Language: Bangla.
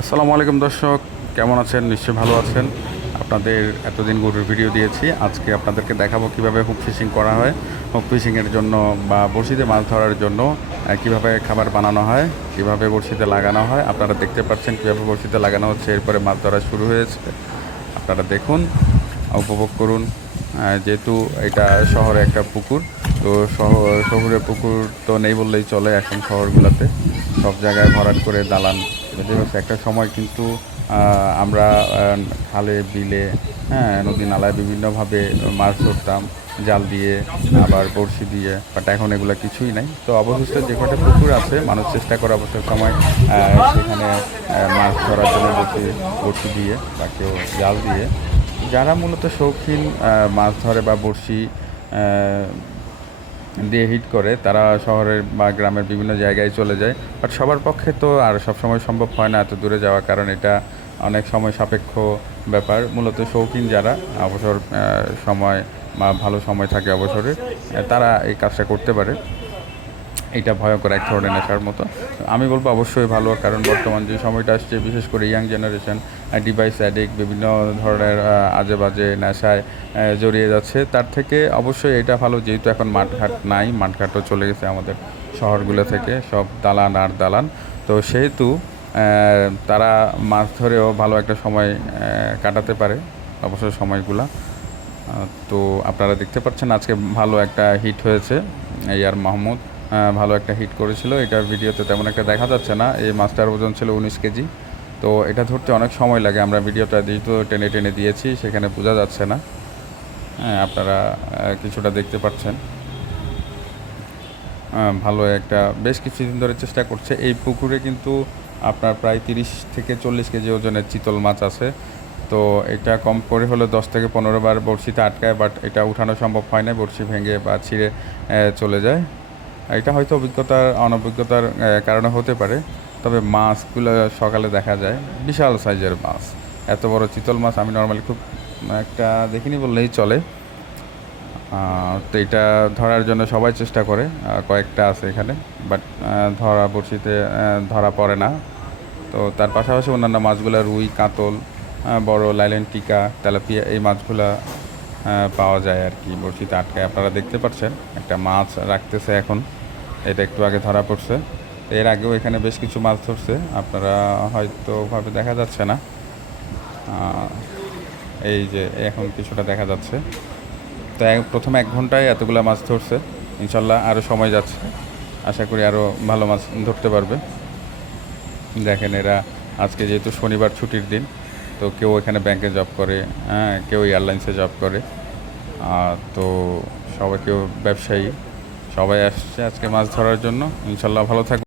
আসসালামু আলাইকুম দর্শক, কেমন আছেন? নিশ্চয়ই ভালো আছেন। আপনাদের এতদিন গরুর ভিডিও দিয়েছি। আজকে আপনাদেরকে দেখাবো কীভাবে হুক ফিশিং করা হয়, হুক ফিশিংয়ের জন্য বা বড়শিতে মাছ ধরার জন্য কীভাবে খাবার বানানো হয়, কীভাবে বড়শিতে লাগানো হয়। আপনারা দেখতে পাচ্ছেন কীভাবে বড়শিতে লাগানো হচ্ছে, এরপরে মাছ ধরা শুরু হয়েছে। আপনারা দেখুন, উপভোগ করুন। যেহেতু এটা শহরে একটা পুকুর, তো শহর শহুরে পুকুর তো নেই বললেই চলে এখন শহরগুলোতে। সব জায়গায় ভরাট করে দালান যদি হচ্ছে একটা সময় কিন্তু আমরা খালে, বিলে হ্যাঁ নদী নালায় বিভিন্নভাবে মাছ ধরতাম, জাল দিয়ে, আবার বড়শি দিয়ে বাট এখন এগুলো কিছুই নাই। তো অবশিষ্ট যে কটা পুকুর আছে, মানুষ চেষ্টা করে অবসর সময় সেখানে মাছ ধরার জন্য বসে, বড়শি দিয়ে বা কেউ জাল দিয়ে। যারা মূলত শৌখিন মাছ ধরে বা বড়শি দিয়ে হিট করে, তারা শহরের বা গ্রামের বিভিন্ন জায়গায় চলে যায়। বাট সবার পক্ষে তো আর সবসময় সম্ভব হয় না এত দূরে যাওয়া, কারণ এটা অনেক সময় সাপেক্ষ ব্যাপার। মূলত শৌখিন যারা, অবসর সময় বা ভালো সময় থাকে অবসরে, তারা এই কাজটা করতে পারে। এটা ভয়ঙ্কর এক ধরনের নেশার মতো। আমি বলব অবশ্যই ভালো, কারণ বর্তমান যে সময়টা আসছে, বিশেষ করে ইয়াং জেনারেশন ডিভাইস অ্যাডিক্ট বিভিন্ন ধরনের আজে বাজে নেশায় জড়িয়ে যাচ্ছে। তার থেকে অবশ্যই এটা ভালো, যেহেতু এখন মাঠঘাট নাই, মাঠঘাটও চলে গেছে আমাদের শহরগুলো থেকে, সব দালান আর দালান। তো সেহেতু তারা মাছ ধরেও ভালো একটা সময় কাটাতে পারে, অবসর সময়গুলা। তো আপনারা দেখতে পাচ্ছেন, আজকে ভালো একটা হিট হয়েছে ইয়ার মাহমুদ। ভালো একটা হিট করেছিল। এটার ভিডিওতে তেমন একটা দেখা যাচ্ছে না। এই মাছটার ওজন ছিল উনিশ কেজি। তো এটা ধরতে অনেক সময় লাগে। আমরা ভিডিওটা যেহেতু টেনে টেনে দিয়েছি, সেখানে বোঝা যাচ্ছে না। হ্যাঁ আপনারা কিছুটা দেখতে পাচ্ছেন। ভালো একটা, বেশ কিছুদিন ধরে চেষ্টা করছে। এই পুকুরে কিন্তু আপনার প্রায় তিরিশ থেকে চল্লিশ কেজি ওজনের চিতল মাছ আছে। তো এটা কম করে হলে দশ থেকে পনেরো বার বড়শিতে আটকায় বাট এটা উঠানো সম্ভব হয় না। বড়শি ভেঙে বা ছিঁড়ে চলে যায়। এটা হয়তো অভিজ্ঞতার, অনভিজ্ঞতার কারণে হতে পারে। তবে মাছগুলো সকালে দেখা যায়, বিশাল সাইজের মাছ। এত বড় চিতল মাছ আমি নর্মালি খুব একটা দেখিনি বললেই চলে। তো এটা ধরার জন্য সবাই চেষ্টা করে কয়েকটা আছে এখানে। বাট ধরা বড়শিতে ধরা পড়ে না। তো তার পাশাপাশি অন্যান্য মাছগুলো রুই, কাতল বড় লাইলেন টিকা, তেলাপিয়া, এই মাছগুলা পাওয়া যায় আর কি, বড়শিতে আটকায়। আপনারা দেখতে পাচ্ছেন, একটা মাছ রাখতেছে এখন। এটা একটু আগে ধরা পড়ছে। এর আগেও এখানে বেশ কিছু মাছ ধরছে। আপনারা হয়তো ভাবে দেখা যাচ্ছে না। এই যে এখন কিছুটা দেখা যাচ্ছে। তো প্রথম এক ঘন্টায় এতগুলো মাছ ধরছে। ইনশাল্লাহ আরও সময় যাচ্ছে। আশা করি আরও ভালো মাছ ধরতে পারবে। দেখেন এরা, আজকে যেহেতু শনিবার ছুটির দিন তো কেউ এখানে ব্যাংকে জব করে হ্যাঁ কেউ এয়ারলাইন্সে জব করে। আর তো সবাই কেউ ব্যবসায়ী। সবাই আসছে আজকে মাছ ধরার জন্য। ইনশাল্লাহ ভালো থাকবে